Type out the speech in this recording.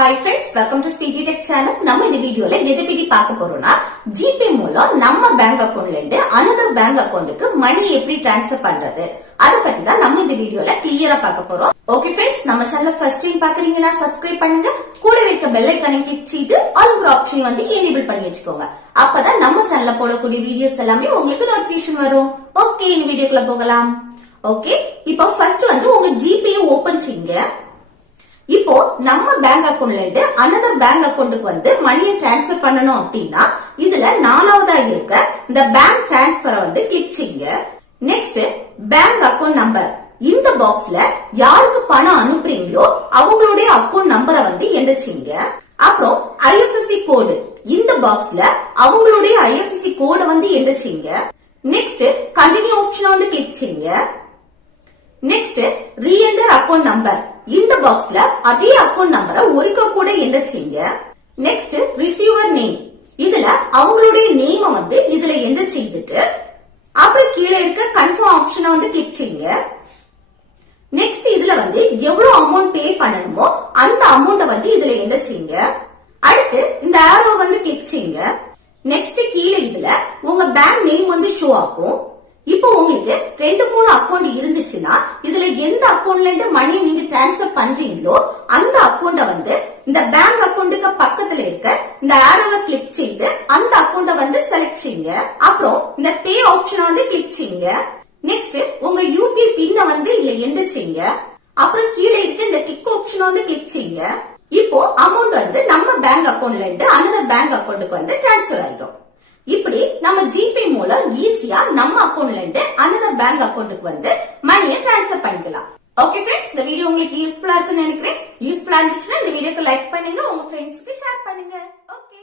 Hi friends, welcome to Speedy Tech channel. நம்ம இந்த வீடியோல எதை பத்தி பார்க்க போறோம்னா ஜிபே மூலம் நம்ம பேங்க் அக்கவுண்ட்ல இருந்து another பேங்க் அக்கவுண்ட்க்கு மணி எப்படி ட்ரான்ஸ்ஃபர் பண்றது அத பத்தி தான் நம்ம இந்த வீடியோல கிளியரா பார்க்க போறோம். ஓகே फ्रेंड्स, நம்ம சேனலை ஃபர்ஸ்ட் டைம் பாக்குறீங்கன்னா சப்ஸ்கிரைப் பண்ணுங்க. கூட இருக்க பெல் ஐகானை கிளிக் செய்து ஆல்ங்கிற ஆப்ஷன் வந்து எனேபிள் பண்ணி வச்சுக்கோங்க. அப்பதான் நம்ம சேனல்ல போடக்கூடிய வீடியோஸ் எல்லாமே உங்களுக்கு நோட்டிஃபிகேஷன் வரும். ஓகே, இந்த வீடியோக்குள்ள போகலாம். ஓகே, இப்போ ஃபர்ஸ்ட் வந்து உங்க ஜிபே ஓபன் செய்யுங்க. இப்போ நம்ம பேங்க் அக்கவுண்ட்ல இருந்து another பேங்க் அக்கவுண்ட்க்கு வந்து மணியை டிரான்ஸ்ஃபர் பண்ணனும் அப்படினா இதுல நாலாவதா இருக்க இந்த பேங்க் டிரான்ஸ்ஃபரை வந்து கிளிக் செய்யுங்க. நெக்ஸ்ட் பேங்க் அக்கவுண்ட் நம்பர், இந்த பாக்ஸ்ல யாருக்கு பணம் அனுப்புறீங்களோ அவங்களுடைய அக்கவுண்ட் நம்பரை வந்து என்டர் செய்யுங்க. அப்புறம் ஐஎஃப்எஸ்சி கோடு, இந்த பாக்ஸ்ல அவங்களுடைய ஐஎஃப்எஸ்சி கோடை வந்து என்டர் செய்யுங்க. நெக்ஸ்ட் கண்டினியூ ஆப்ஷனை வந்து கிளிக் செய்யுங்க. நெக்ஸ்ட் ரீஎன்டர் அக்கவுண்ட் நம்பர், இந்த பாக்ஸ்ல அதே அக்கவுண்ட் நம்பரை ஒருக்க கூட என்டர் செய்யுங்க. நெக்ஸ்ட் ரிசீவர் நேம், இதுல அவங்களுடைய நேம வந்து இதுல என்டர் செய்துட்டு அப்புறம் கீழே இருக்க கன்ஃபார்ம் ஆப்ஷனை வந்து கிளிக் செய்யுங்க. நெக்ஸ்ட் இதுல வந்து எவ்வளவு அமௌண்ட் பே பண்ணணுமோ அந்த அமௌண்ட வந்து இதுல என்டர் செய்யுங்க. அடுத்து இந்த ஆரோ வந்து கிளிக் செய்யுங்க. நெக்ஸ்ட் கீழே இதுல உங்க பேங்க் நேம் வந்து ஷோ ஆகும். இப்போ உங்களுக்கு 2-3 அக்கவுண்ட் இருந்துச்சுன்னா இதுல எந்த அக்கவுண்ட்ல இருந்து மணி நீங்க டிரான்ஸ்ஃபர் பண்றீங்களோ அந்த அக்கவுண்ட வந்து இந்த பேங்க் அக்கவுண்ட்க்கு பக்கத்துல இருக்க இந்த ஆரோவை கிளிக் செய்து அந்த அக்கவுண்ட வந்து செலக்ட் செய்யுங்க. அப்புறம் இந்த பே ஆப்ஷனை வந்து கிளிக் செய்யுங்க. நெக்ஸ்ட் உங்க யூபிஐ பின்ன வந்து இதுல என்டர் செய்யுங்க. அப்புறம் கீழே இருக்க இந்த டிக் ஆப்ஷனை வந்து கிளிக் செய்யுங்க. இப்போ அமௌண்ட் வந்து நம்ம பேங்க் அக்கவுண்ட்ல இருந்து another பேங்க் அக்கவுண்ட்க்கு வந்து டிரான்ஸ்ஃபர் ஆயிடும். இப்படி நம்ம ஜிபே மூலம் ஈஸியா நம்ம அக்கவுண்ட்ல இருந்து another பேங்க் அக்கவுண்ட்க்கு வந்து மணியை டிரான்ஸ்ஃபர் பண்ணிக்கலாம். ஓகே फ्रेंड्स, இந்த வீடியோ உங்களுக்கு யூஸ்ஃபுல்லா இருக்குன்னு நினைக்கிறேன். யூஸ்ஃபுல்லா இருந்துச்சுன்னா இந்த வீடியோக்கு லைக் பண்ணுங்க, உங்க ஃப்ரெண்ட்ஸ்க்கு ஷேர் பண்ணுங்க. ஓகே.